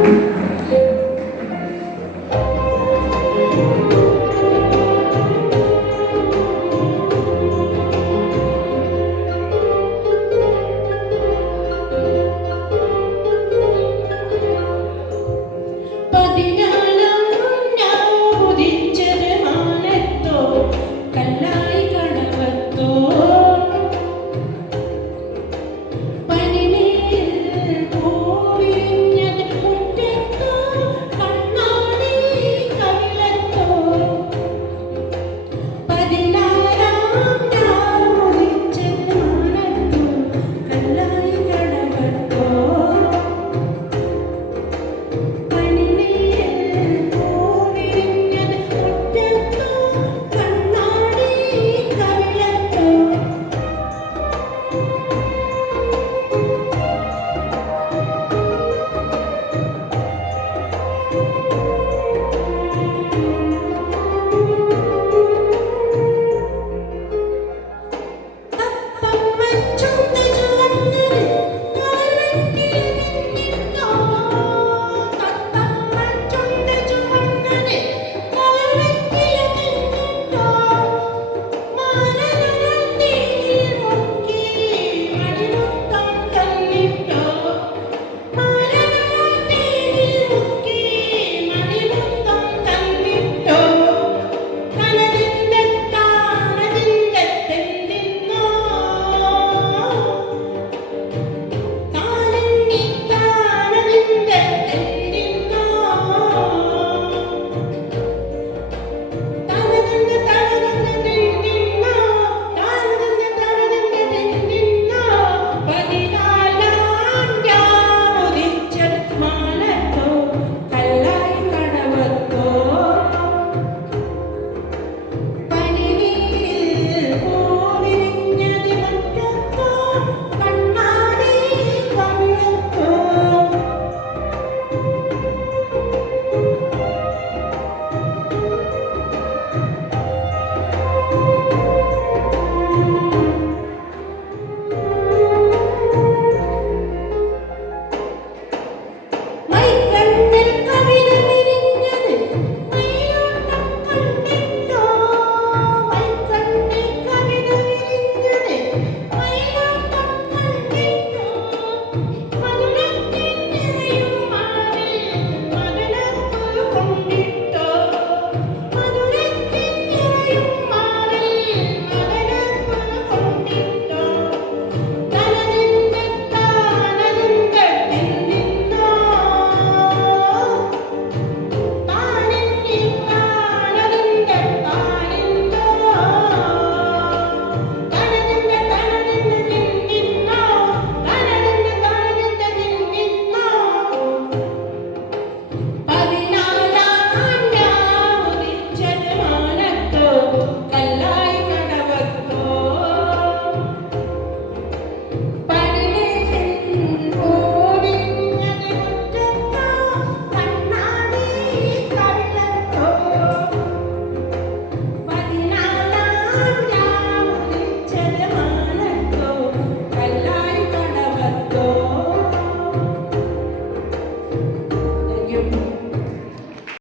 Thank mm -hmm. you.